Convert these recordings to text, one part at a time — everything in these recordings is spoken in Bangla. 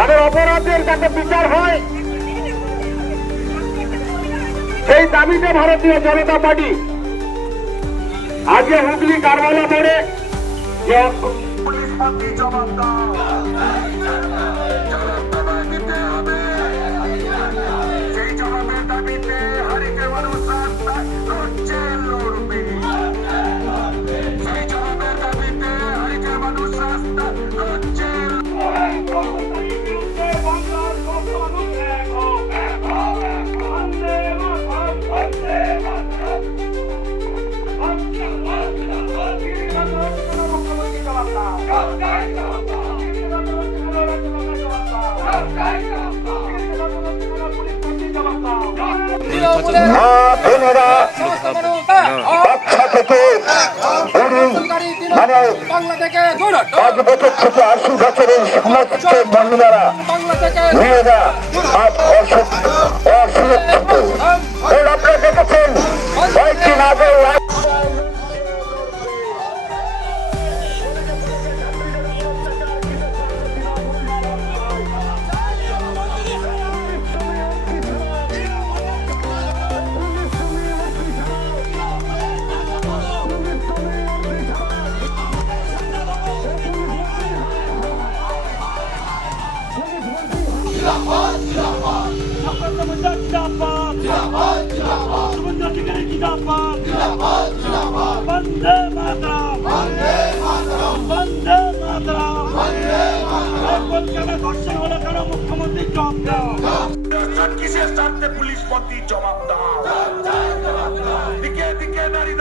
তাদের অপরাধের যাতে বিচার হয়, সেই দাবিতে ভারতীয় জনতা পার্টি আজকে হুগলি কারবালা মোড়ে। সেই জবাবের দাবিতে মানুষ বাচ্চা থেকে মানে বছর থেকে আশি বছরের সমস্ত মহিলারা মেয়েরা আজ অসু- অসুরক্ষিত বন্দে মাতরম বন্দে মাতরম বন্দে মাতরম কলকাতা ধর্ষণ হলো কেন মুখ্যমন্ত্রী জব দাও কিসের স্বার্থে পুলিশ মন্ত্রী জবাব দাও দিকে দিকে নারী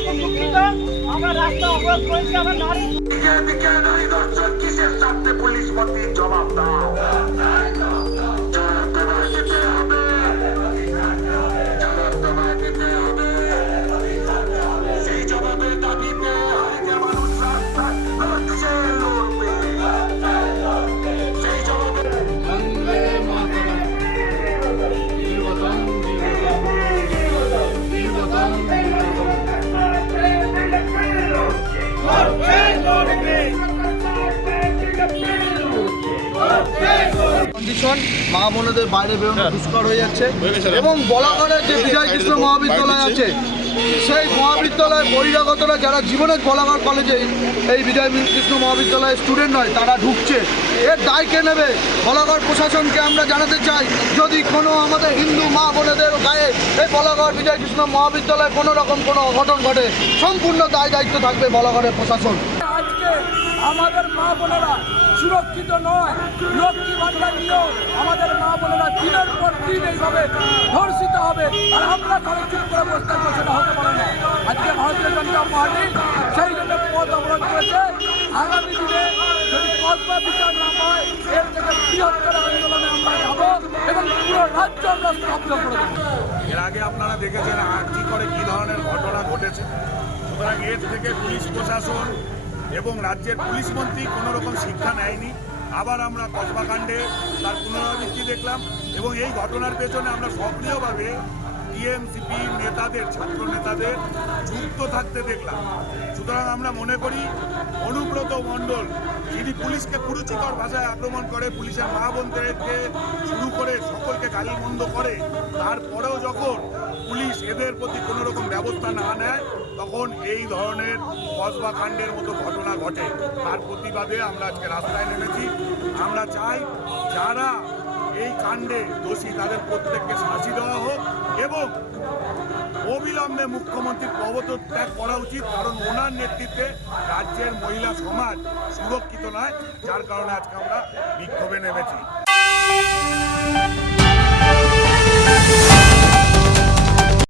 আমরা দুঃখিত আমরা রাস্তা অবরোধ করেছি আমরা নারী পুলিশ মন্ত্রী জবাব দাও? কন্ডিশন মা বোনেদের বাইরে বেরোনো দুষ্কর হয়ে যাচ্ছে। এবং বলাগড়ের যে বিজয় কৃষ্ণ মহাবিদ্যালয় আছে। সেই মহাবিদ্যালয়ের বহিরাগতরা যারা জীবনের বলাগড় কলেজে এই বিজয় কৃষ্ণ মহাবিদ্যালয়ের স্টুডেন্ট নয় তারা ঢুকছে। এর দায় কে নেবে? বলাগড় প্রশাসনকে আমরা জানাতে চাই যদি কোনো আমাদের হিন্দু মা বোনেদের গায়ে এই বলাগড় বিজয় কৃষ্ণ মহাবিদ্যালয়ে কোনো রকম কোনো অঘটন ঘটে সম্পূর্ণ দায় দায়িত্ব থাকবে বলাগড়ের প্রশাসন। আজকে আমাদের মা বোনেরা সুরক্ষিত নয়। লক্ষ্মী ভান্ডার নিয়েও আমাদের মা বোনেরা দিনের পর দিন এইভাবে ধর্ষিত হবে। আর আমরা তাহলে চুপ করে বসে থাকব সেটা হতে পারে না। আজকে ভারতীয় জনতা পার্টি সেই জন্য পথ অবরোধ করেছে। আগামী দিনে যদি কল্পা বিচার না পায় এর থেকে বৃহত্তর আন্দোলনে আমরা যাব এবং পুরো রাজ্য আমরা স্তব্ধ করে দেবো। এর আগে আপনারা দেখেছেন আর্জি করে কি ধরনের ঘটনা ঘটেছে। সুতরাং এর থেকে পুলিশ প্রশাসন এবং রাজ্যের পুলিশ মন্ত্রী কোনো রকম শিক্ষা নেয়নি। আবার আমরা কসবাকাণ্ডে তার পুনরাবৃত্তি দেখলাম এবং এই ঘটনার পেছনে আমরা সক্রিয়ভাবে টিএমসিপি নেতাদের ছাত্র নেতাদের যুক্ত থাকতে দেখলাম। সুতরাং আমরা মনে করি অনুব্রত মণ্ডল, যিনি পুলিশকে কুরুচিকর ভাষায় আক্রমণ করে পুলিশের মা শুরু করে সকলকে গালিমন্দ করে, তারপরেও যখন পুলিশ এদের প্রতি কোনো রকম ব্যবস্থা না নেয়, তখন এই ধরনের কসবা কাণ্ডের মতো ঘটনা ঘটে। তার প্রতিবাদে আমরা আজকে রাস্তায় নেমেছি। আমরা চাই যারা এই কাণ্ডে দোষী তাদের প্রত্যেককে শাসি দেওয়া হোক এবং অবিলম্বে মুখ্যমন্ত্রীর পদত্যাগ করা উচিত, কারণ ওনার নেতৃত্বে রাজ্যের মহিলা সমাজ সুরক্ষিত নয়, যার কারণে আজকে আমরা বিক্ষোভে নেমেছি।